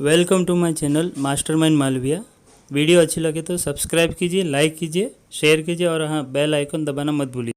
Welcome to my channel mastermind Malviya. Video अच्छी लगे तो सब्सक्राइब कीजिए, लाइक कीजिए, शेयर कीजिए और हाँ बेल आइकन दबाना मत भूलिए।